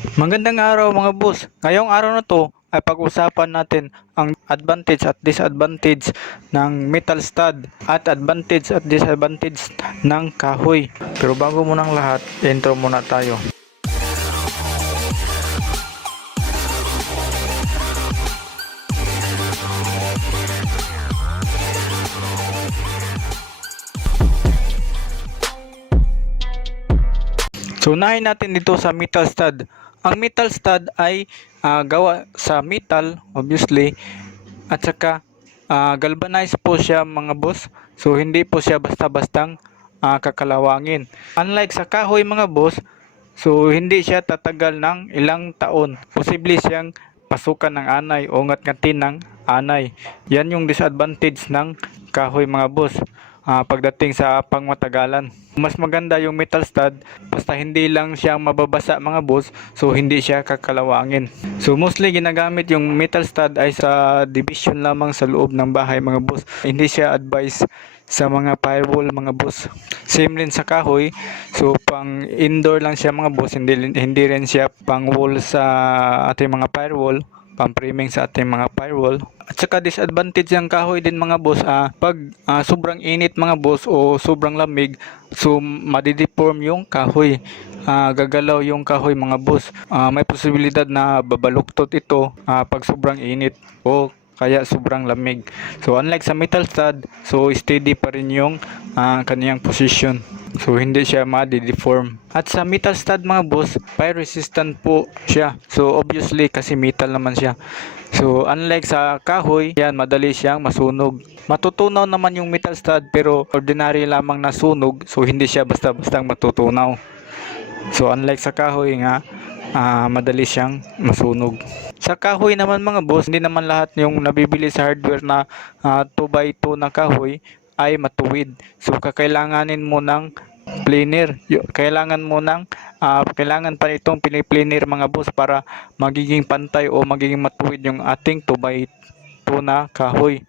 Magandang araw mga boss. Ngayong araw na to ay pag-usapan natin ang advantage at disadvantage ng metal stud at advantage at disadvantage ng kahoy. Pero bago munang lahat, intro muna tayo. So unahin natin dito sa metal stud. Ang metal stud ay gawa sa metal obviously at saka galvanized po siya mga boss. So hindi po siya basta-bastang kakalawangin. Unlike sa kahoy mga boss, so hindi siya tatagal ng ilang taon. Posible siyang pasukan ng anay o ngat-ngatin ng anay. Yan yung disadvantage ng kahoy mga boss. Pagdating sa pangmatagalan. Mas maganda yung metal stud basta hindi lang siya mababasa mga boss, so hindi siya kakalawangin. So mostly ginagamit yung metal stud ay sa division lamang sa loob ng bahay mga boss. Hindi siya advice sa mga firewall mga boss. Same rin sa kahoy. So pang indoor lang siya mga boss, hindi rin siya pang wall sa ating mga firewall, pang framing sa ating mga firewall. At saka disadvantage ng kahoy din mga boss, pag sobrang init mga boss o sobrang lamig, so madideform yung kahoy. Gagalaw yung kahoy mga boss. May posibilidad na babaluktot ito pag sobrang init o kaya sobrang lamig. So unlike sa metal stud, so steady pa rin yung kaniyang position. So hindi siya ma-deform. At sa metal stud mga boss, fire resistant po siya. So obviously kasi metal naman siya. So unlike sa kahoy, yan madali siyang masunog. Matutunaw naman yung metal stud pero ordinary lamang na sunog, so hindi siya basta-bastang matutunaw. So unlike sa kahoy nga, madali siyang masunog. Sa kahoy naman mga boss, hindi naman lahat yung nabibili sa hardware na 2x2 na kahoy ay matuwid. So kakailanganin mo ng planer. Kailangan pa itong piniplaner mga boss para magiging pantay o magiging matuwid yung ating 2x2 na kahoy.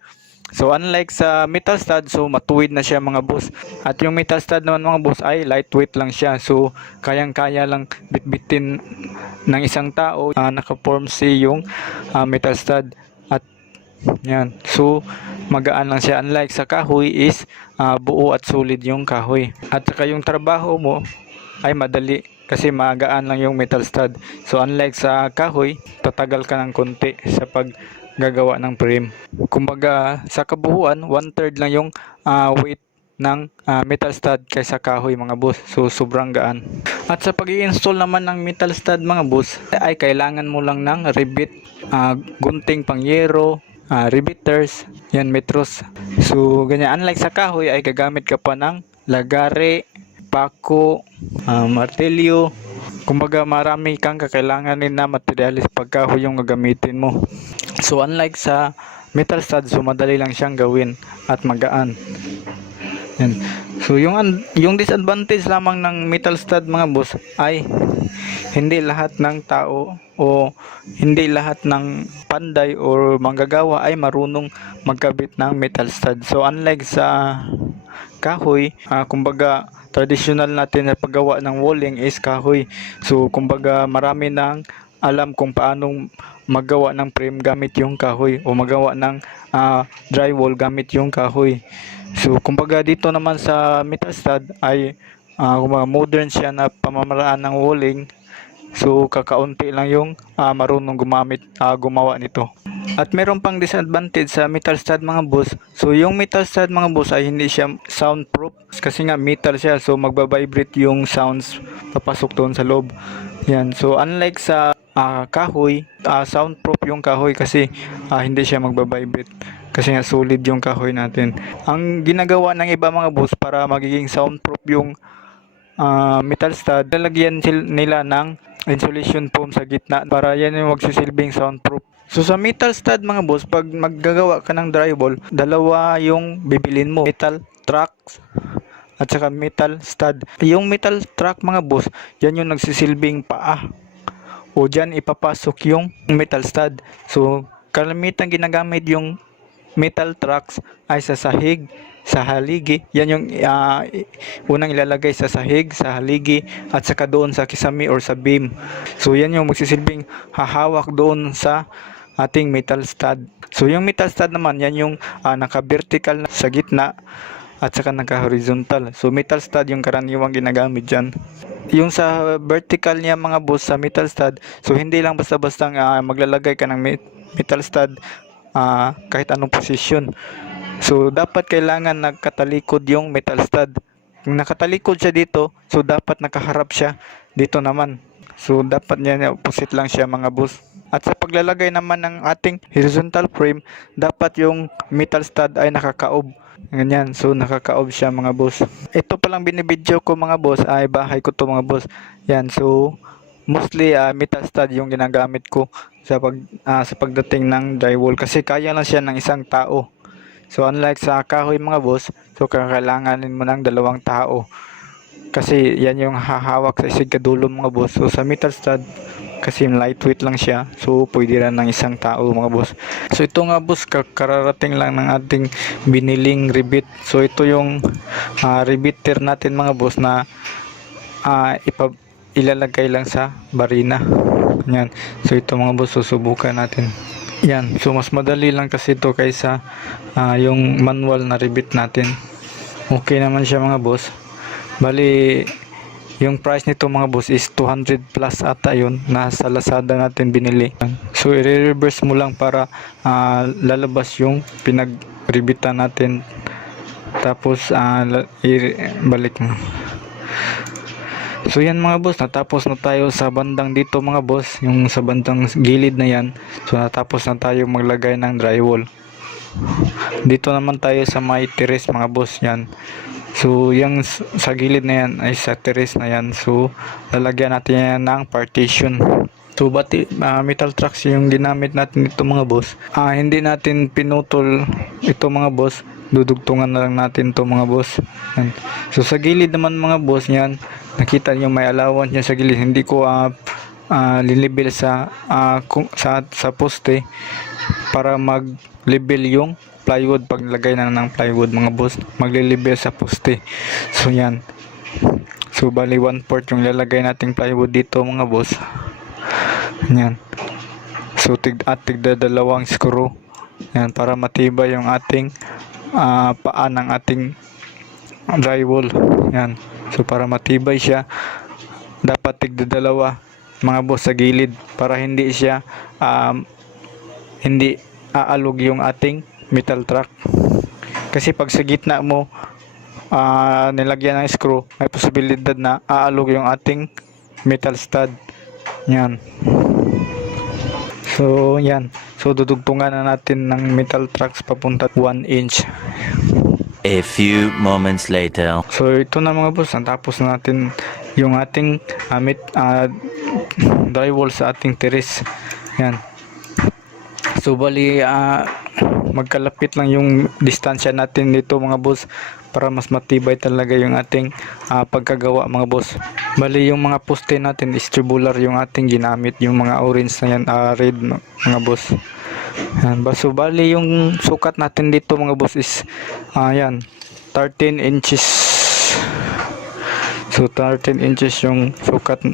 So unlike sa metal stud, so matuwid na siya mga boss. At yung metal stud naman mga boss ay lightweight lang siya. So kayang-kaya lang bitbitin ng isang tao. Naka-form C yung metal stud. At yan. So magaan lang siya. Unlike sa kahoy is buo at solid yung kahoy. At saka yung trabaho mo ay madali kasi magaan lang yung metal stud. So unlike sa kahoy, tatagal ka ng konti sa paggagawa ng frame. Kumbaga sa kabuuan, 1/3 lang yung weight ng metal stud kaysa kahoy mga boss. So sobrang gaan. At sa pag-i-install naman ng metal stud mga boss, ay kailangan mo lang ng rivet, gunting pangyero, riveters, yan metros. So ganyan. Unlike sa kahoy ay gagamit ka pa ng lagare, pako, martelyo. Kumbaga marami kang kakailanganin na materialis pag kahoy yung gagamitin mo. So unlike sa metal stud, so madali lang siyang gawin at magaan. Yan. So yung disadvantage lamang ng metal stud mga boss ay hindi lahat ng tao o hindi lahat ng panday o manggagawa ay marunong magkabit ng metal stud. So unlike sa kahoy, kumbaga traditional natin na paggawa ng walling is kahoy. So kumbaga marami nang alam kung paano maggawa ng frame gamit yung kahoy o magawa ng drywall gamit yung kahoy. So kumbaga dito naman sa metal stud ay modern siya na pamamaraan ng walling. So kakaunti lang yung marunong gumawa nito. At meron pang disadvantage sa metal stud mga boss. So yung metal stud mga boss ay hindi siya soundproof kasi nga metal siya, so magbabibrate yung sounds papasok doon sa loob. Yan. So unlike sa kahoy, soundproof yung kahoy kasi hindi siya magbabibrate kasi nga solid yung kahoy natin. Ang ginagawa ng iba mga boss para magiging soundproof yung metal stud, lalagyan nila ng insulation foam sa gitna para yan yung magsisilbing soundproof. So sa metal stud mga boss, pag maggagawa ka ng drywall, dalawa yung bibilin mo, metal tracks at saka metal stud. Yung metal track mga boss, yan yung nagsisilbing paa o dyan ipapasok yung metal stud. So kalimitan ginagamit yung metal tracks ay sa sahig, sa haligi. Yan yung unang ilalagay sa sahig, sa haligi, at saka doon sa kisame or sa beam. So yan yung magsisilbing hahawak doon sa ating metal stud. So yung metal stud naman, yan yung naka-vertical sa gitna at saka naka-horizontal. So metal stud yung karaniwang ginagamit dyan. Yung sa vertical niya mga boss, sa metal stud, so hindi lang basta-basta maglalagay ka ng metal stud kahit anong posisyon. So dapat kailangan nagkatalikod yung metal stud. Kung nakatalikod siya dito, so dapat nakaharap siya dito naman. So dapat niya opposite lang siya mga boss. At sa paglalagay naman ng ating horizontal frame, dapat yung metal stud ay nakakaob. Ganyan, so nakakaob siya mga boss. Ito palang binibidyo ko mga boss ay bahay ko to mga boss. Yan, so mostly metal stud yung ginagamit ko sa pagdating ng drywall kasi kaya lang siya ng isang tao. So unlike sa kahoy mga boss, so kakailanganin mo ng 2 tao. Kasi yan yung hahawak sa isig-kadulo mga boss. So sa metal stud, kasi lightweight lang siya, so pwede rin ng isang tao mga boss. So ito nga boss, kararating lang ng ating biniling rivet. So ito yung riveter natin mga boss na ilalagay lang sa barina. Yan. So ito mga boss, susubukan natin. Yan, so mas madali lang kasi ito kaysa yung manual na rivet natin. Okay naman siya mga boss. Bali, yung price nito mga boss is 200 plus ata yun, nasa Lazada natin binili. So i-reverse mo lang para lalabas yung pinag-rivetan natin. Tapos balik mo. So yan mga boss, natapos na tayo sa bandang dito mga boss, yung sa bandang gilid na yan. So natapos na tayo maglagay ng drywall. Dito naman tayo sa may terrace mga boss, yan. So yung sa gilid na yan ay sa terrace na yan. So lalagyan natin yan ng partition. So metal tracks yung ginamit natin dito mga boss. Hindi natin pinutol ito mga boss, dudugtungan na lang natin to mga boss. Yan. So sa gilid naman mga boss, yan nakita niyo may allowance niya sa gilid. Hindi ko lilibel sa poste para mag-level yung plywood. Paglagay ng plywood mga boss, maglilibel sa poste. So yan, so bali 1/4 yung lalagay nating plywood dito mga boss. Yan, so tigda 2 screw yan para matibay yung ating paa ng ating drywall. Yan, so para matibay siya, dapat tigda 2 mga boss sa gilid para hindi siya hindi aalog yung ating metal track. Kasi pag sa gitna mo nilagyan ng screw, may posibilidad na aalog yung ating metal stud. Yan. So yan, so dudugtungan na natin ng metal tracks papunta 1 inch. A few moments later. So ito na mga boss, natapos na natin yung ating drywall sa ating terrace. Yan. So bali magkalapit lang yung distansya natin dito mga boss para mas matibay talaga yung ating pagkagawa mga boss. Bali yung mga poste natin is tubular yung ating ginamit, yung mga orange na yan, red mga boss. Yan. So bali yung sukat natin dito mga boss is yan 13 inches. So 13 inches yung sukat